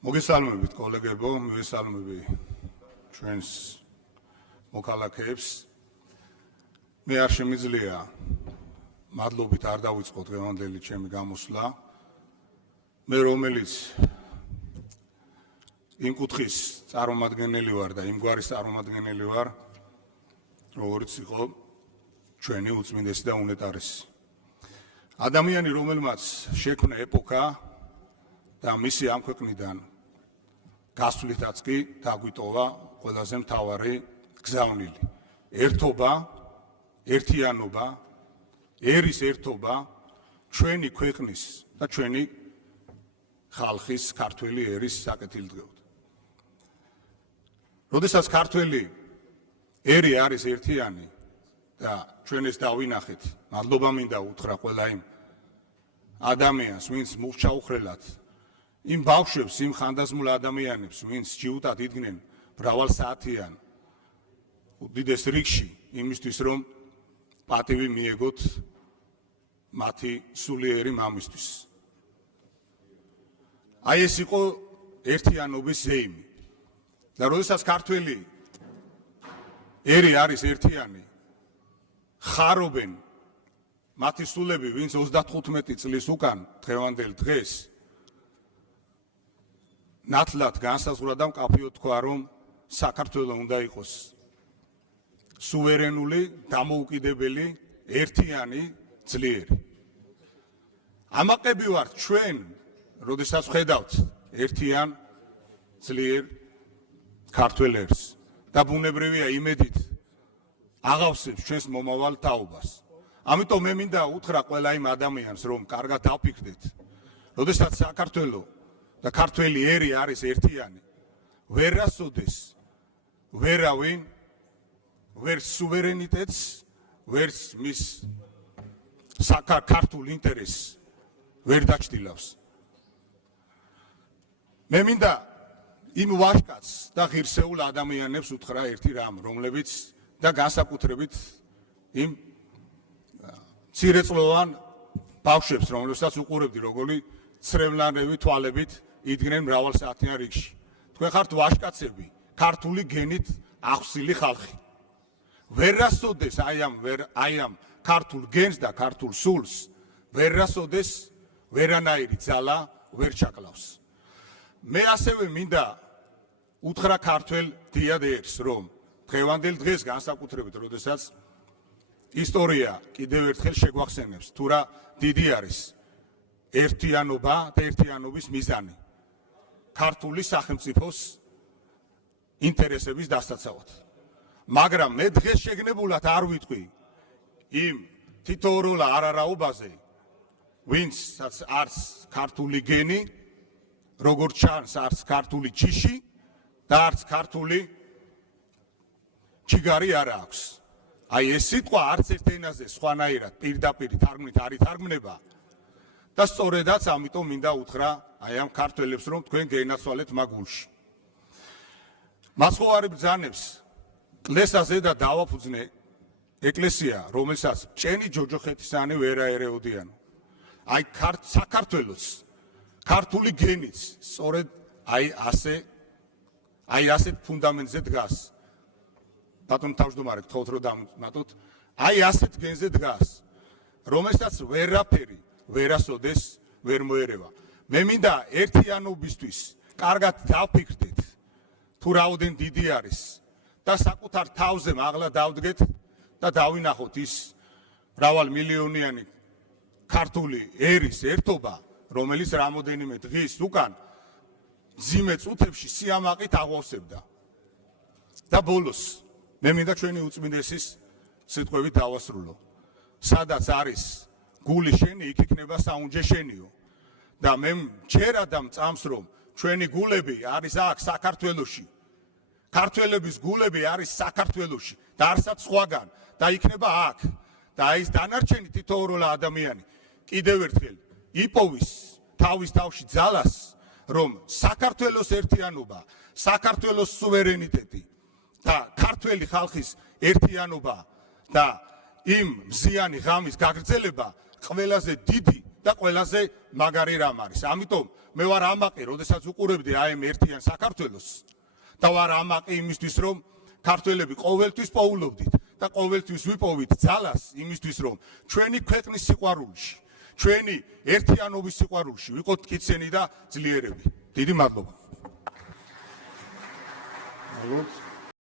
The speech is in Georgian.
მოგესალმებით კოლეგებო, მივესალმები ჩვენს მოქალაქეებს. მე არ შემიძლია მადლობით არ დავიწყო დღევანდელი ჩემი გამოსვლა. მე რომელიც იმ კუთხის წარმომადგენელი ვარ და იმ გვარის წარმომადგენელი ვარ, როგორც იყო ჩვენი უწმინდესი და უნეტარესი. ადამიანი, რომელმაც შექმნა ეპოქა და მისი ამ ქვეყნიდან გასვლითაც კი დაგვიტოვა ყველაზე მთავარი გზავნილი. ერთობა, ერთიანობა, ერის ერთობა ჩვენი ქვეყნის და ჩვენი ხალხის, ქართველი ერის საკეთილდღეოდ. როდესაც ქართველი ერი არის ერთიანი და ჩვენ ეს დავინახეთ, მადლობა მინდა უთხრა ყველა იმ ადამიანს, ვინც მურჩაუხრელად იმ ბავშვებს, იმ ხანდაზმულ ადამიანებს, ვინც ჯიუტად იდგნენ მრავალსაათიან უდიდეს რიგში იმისთვის, რომ პატივი მიეგოთ მათი სულიერი მამისთვის. აი ეს იყო ერთიანობის ზეიმი. და როდესაც ქართველი ერი არის ერთიანი, ხარობენ მათი სულები, ვინც 35 წლის უკან დღევანდელ დღეს ნათლად განსაზღვრა და მკაფიოდ თქვა, რომ საქართველო უნდა იყოს სუვერენული, დამოუკიდებელი, ერთიანი, ძლიერი. ამაყები ვართ ჩვენ, როდესაც ვხედავთ ერთიან, ძლიერ ქართველ ერს და ბუნებრივია იმედით აღავსებს ჩვენს მომავალ თაობას. ამიტომ მე მინდა უთხრა ყველა იმ ადამიანს, რომ კარგად დაფიქრდეთ, როდესაც საქართველო და ქართველი ერი არის ერთიანი, ვერასოდეს ვერავინ ვერც სუვერენიტეტს, ვერც მის ქართულ ინტერესს ვერ დაჩtildeავს. მე მინდა იმ ვაჟკაცს და ღირსეულ ადამიანებს უთხრა ერთი რამ, რომლებიც და განსაკუთრებით იმ მცირეწლოვან ბავშვებს, რომლებსაც უყურებდი, როგორი ცრემლანები თვალებით იდგნენ მრავალსაათიან რიგში. თქვენ ხართ ვაჟკაცები, ქართული გენით ახსილი ხალხი. ვერასოდეს აი ამ ქართულ გენს და ქართულ სულს ვერასოდეს ვერანაირი ძალა ვერ ჩაკლავს. მე ასევე მინდა უთხრა ქართველ დიად ერს, რომ დღევანდელ დღეს განსაკუთრებით, როდესაც ისტორია კიდევ ერთხელ შეგვახსენებს, თუ რა დიდი არის ერთიანობა და ერთიანობის მიზანი ქართული სახელმწიფოს ინტერესების დასაცავად. მაგრამ მე დღეს შეგნებულად არ ვიტყვი იმ თითოეულ არარაობაზე, ვინცაც არც ქართული გენი, როგორც ჩანს, არც ქართული ჯიში და არც ქართული ჯიგარი არ აქვს. აი ეს სიტყვა არც ერთ ენაზე სხვანაირად პირდაპირ თარგმნით არ ითარგმნება და სწორედაც ამიტომ მინდა უთხრა აი ამ ქართველებს, რომ თქვენ გეინაცვალეთ მაგულში. მაცხოვარი ბრძანებს კლესაზე და დავაფუძნე ეკლესია, რომელსაც ჭენი ჯოჯოხეთისანი ვერ აერეოდიანო. აი საქართველოს ქართული გენიც სწორედ აი ასეთ ფუნდამენტზე დგას. ბატონ თავმჯდომარე, გთხოვთ რომ დამატოთ. აი ასეთ გენზე დგას, რომელსაც ვერაფერი ვერასოდეს ვერ მოერევა. მე მინდა ერთიანობისთვის კარგად დავფიქრდეთ, თუ რაოდენ დიდი არის და საკუთარ თავზე მაღლა დავდგეთ და დავინახოთ ის მრავალმილიონიანი ქართული ერის ერთობა, რომელიც რამოდენიმე დღის უკან მძიმე წუთებში სიამაყით აღვავსებდა. და ბოლოს მე მინდა ჩვენი უწმინდესის სიტყვებით დავასრულო. სადაც არის გული შენი, იქ იქნება საუნჯე შენიო. და მე მჯერა და მწამს, რომ ჩვენი გულები არის აქ საქართველოში. ქართველების გულები არის საქართველოში და არსად სხვაგან და იქნება აქ. და ის დანარჩენი თითოეული ადამიანი კიდევ ერთხელ იპოვის თავის თავში ძალას, რომ საქართველოს ერთიანობა, საქართველოს სუვერენიტეტი და ქართველი ხალხის ერთიანობა და იმ მზიანი ღამის გაგრძელება ყველაზე დიდი და ყველაზე მაგარი რამ არის. ამიტომ მე ვარ ამაყი, როდესაც უყურებდი აი ამ ერთიან საქართველოს და ვარ ამაყი იმისთვის, რომ ქართველები ყოველთვის პოულობდით და ყოველთვის ვიპოვით ძალას იმისთვის, რომ ჩვენი ქვეყნის სიყვარულში, ჩვენი ერთიანობის სიყვარულში ვიყოთ მტკიცენი და ძლიერები. დიდი მადლობა.